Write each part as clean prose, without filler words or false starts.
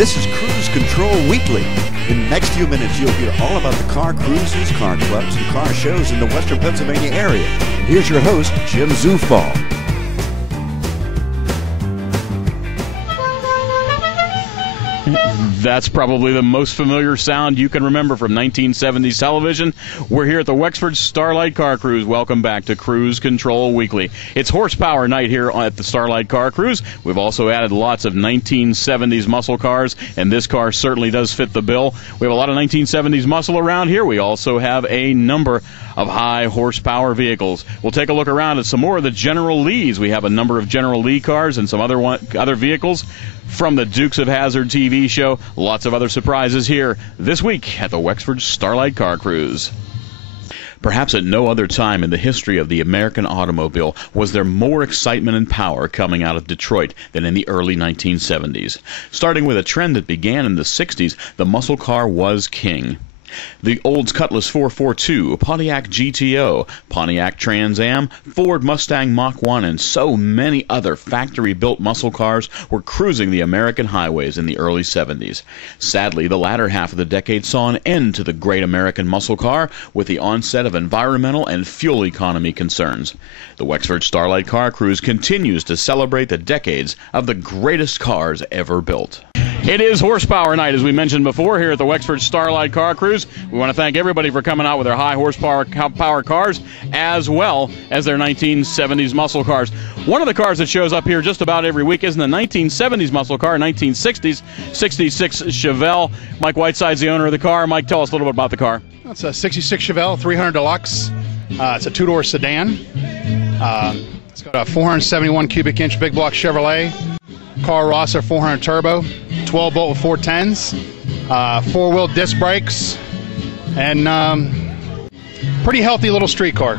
This is Cruise Control Weekly. In the next few minutes, you'll hear all about the car cruises, car clubs, and car shows in the Western Pennsylvania area. And here's your host, Jim Zufall. That's probably the most familiar sound you can remember from 1970s television. We're here at the Wexford Starlite Car Cruise. Welcome back to Cruise Control Weekly. It's horsepower night here at the Starlite Car Cruise. We've also added lots of 1970s muscle cars, and this car certainly does fit the bill. We have a lot of 1970s muscle around here. We also have a number of high horsepower vehicles. We'll take a look around at some more of the General Lees. We have a number of General Lee cars and some other vehicles from the Dukes of Hazzard TV show. Lots of other surprises here this week at the Wexford Starlite Car Cruise. Perhaps at no other time in the history of the American automobile was there more excitement and power coming out of Detroit than in the early 1970s. Starting with a trend that began in the 60s, the muscle car was king. The Olds Cutlass 442, Pontiac GTO, Pontiac Trans Am, Ford Mustang Mach 1, and so many other factory-built muscle cars were cruising the American highways in the early 70s. Sadly, the latter half of the decade saw an end to the great American muscle car with the onset of environmental and fuel economy concerns. The Wexford Starlite Car Cruise continues to celebrate the decades of the greatest cars ever built. It is horsepower night, as we mentioned before, here at the Wexford Starlite Car Cruise. We want to thank everybody for coming out with their high horsepower cars, as well as their 1970s muscle cars. One of the cars that shows up here just about every week isn't a 1970s muscle car, a 1960s 66 Chevelle. Mike Whiteside's the owner of the car. Mike, tell us a little bit about the car. It's a 66 Chevelle 300 Deluxe. It's a two-door sedan. It's got a 471 cubic inch big block Chevrolet. Carl Rosser 400 turbo, 12 bolt with 410s, four-wheel disc brakes, and pretty healthy little street car.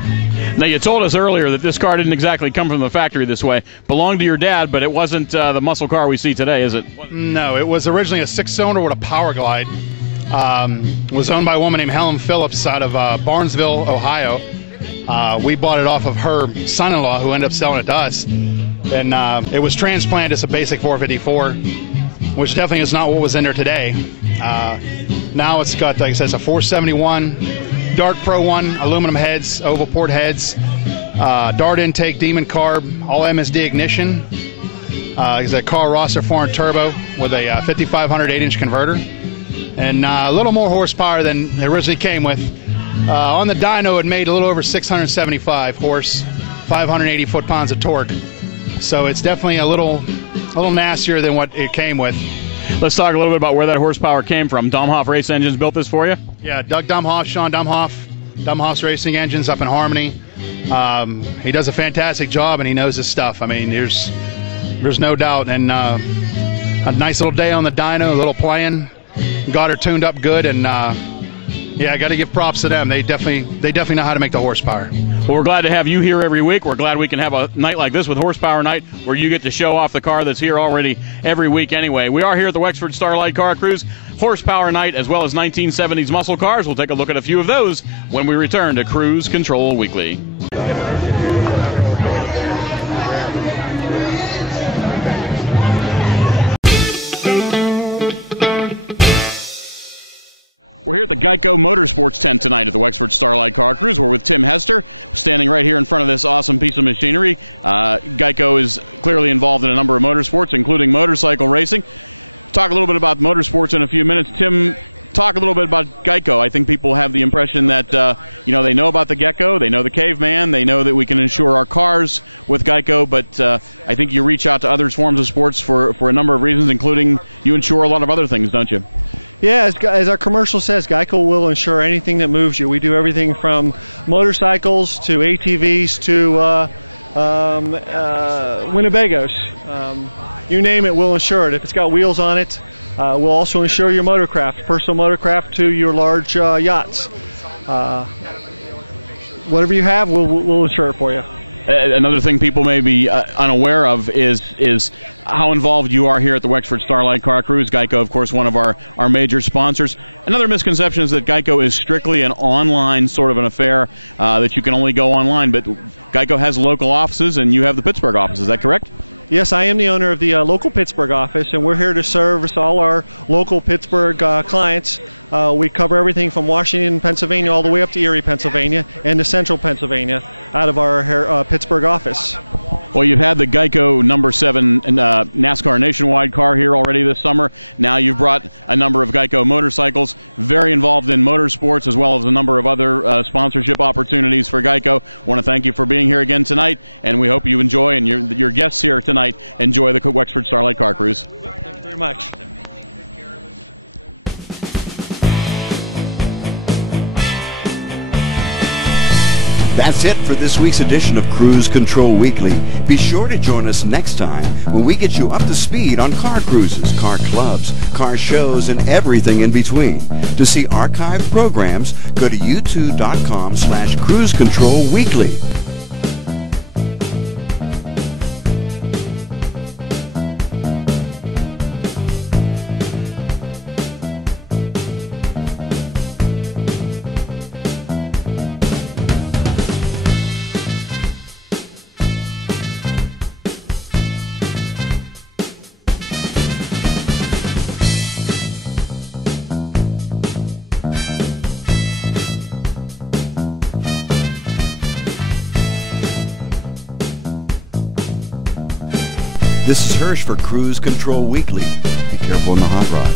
Now, you told us earlier that this car didn't exactly come from the factory this way. Belonged to your dad, but it wasn't the muscle car we see today, is it? No, it was originally a six-cylinder with a power glide. Was owned by a woman named Helen Phillips out of Barnesville, Ohio. We bought it off of her son-in-law, who ended up selling it to us. And it was transplanted as a basic 454, which definitely is not what was in there today. Now it's got, like I said, it's a 471, Dart Pro 1, aluminum heads, oval port heads, Dart intake, Demon carb, all MSD ignition. It's a Carl Rosser 400 turbo with a 5500 8-inch converter, and a little more horsepower than it originally came with. On the dyno, it made a little over 675 horse, 580 foot-pounds of torque. So it's definitely a little nastier than what it came with. Let's talk a little bit about where that horsepower came from. Domhoff Race Engines built this for you? Yeah, Doug Domhoff, Sean Domhoff, Domhoff's Racing Engines up in Harmony. He does a fantastic job, and he knows his stuff. I mean, there's no doubt. And a nice little day on the dyno, a little playing. Got her tuned up good, and yeah, I got to give props to them. They definitely know how to make the horsepower. Well, we're glad to have you here every week. We're glad we can have a night like this with Horsepower Night, where you get to show off the car that's here already every week anyway. We are here at the Wexford Starlite Car Cruise, Horsepower Night, as well as 1970s muscle cars. We'll take a look at a few of those when we return to Cruise Control Weekly. We're here at the Geico Motorsports tent tonight at the Wexford Starlite Car Cruise. We're with Tim Hester, standing right here in front of this awesome piece of machinery. Geico is clearly involved in a number of motorsports, including motorcycle racing. Talk a little bit about motorsports in a few minutes. Tim, talk a little bit about Geico. I think people have the impression that they know about the Gecko, they know the Caveman, they know that we can insure our cars with Geico, but I think you reach out to other forms of sports for a number of reasons, including you insure a lot of other things, don't you? Yeah, as our commercial says, Geico will insure anything that moves you. We do everything from motorcycles to ATVs to Winnebagos. You name it, we'll insure it. If it's got wheels on it, we'll also insure your motorcraft, personal motorcraft to your large yachts. Whatever you have, we'll insure it for you. Another thing people may be unaware of is how involved you are here at the Wexford Starlite Car Cruise. Geico, of course, one of our major sponsors. Another misconception is that Geico is strictly an online sort of an affair, that you can only go online. But Geico has local offices, and you have the Pittsburgh office. Is that correct? Yes, I am the owner of the local Pittsburgh office, and we're here to service all our local Pittsburgh clients. We cover everything from Washington, Pennsylvania, all the way up to Erie, Pennsylvania, and to Central Pennsylvania out of our Pittsburgh office. Well, you've had the Geico number 7 NASCAR Nationwide car here already this summer. Now you've brought a number of Geico motorcycles, very involved in motorsports, as well as a number of other sponsorship opportunities for Geico. Want to thank you for being here again tonight, and we hope you enjoy, and your guests here tonight enjoy the Wexford Starlite Car Cruise. Thank you very much. That's it for this week's edition of Cruise Control Weekly. Be sure to join us next time when we get you up to speed on car cruises, car clubs, car shows, and everything in between. To see archived programs, go to youtube.com/cruisecontrolweekly. This is Hirsch for Cruise Control Weekly. Be careful in the hot rod.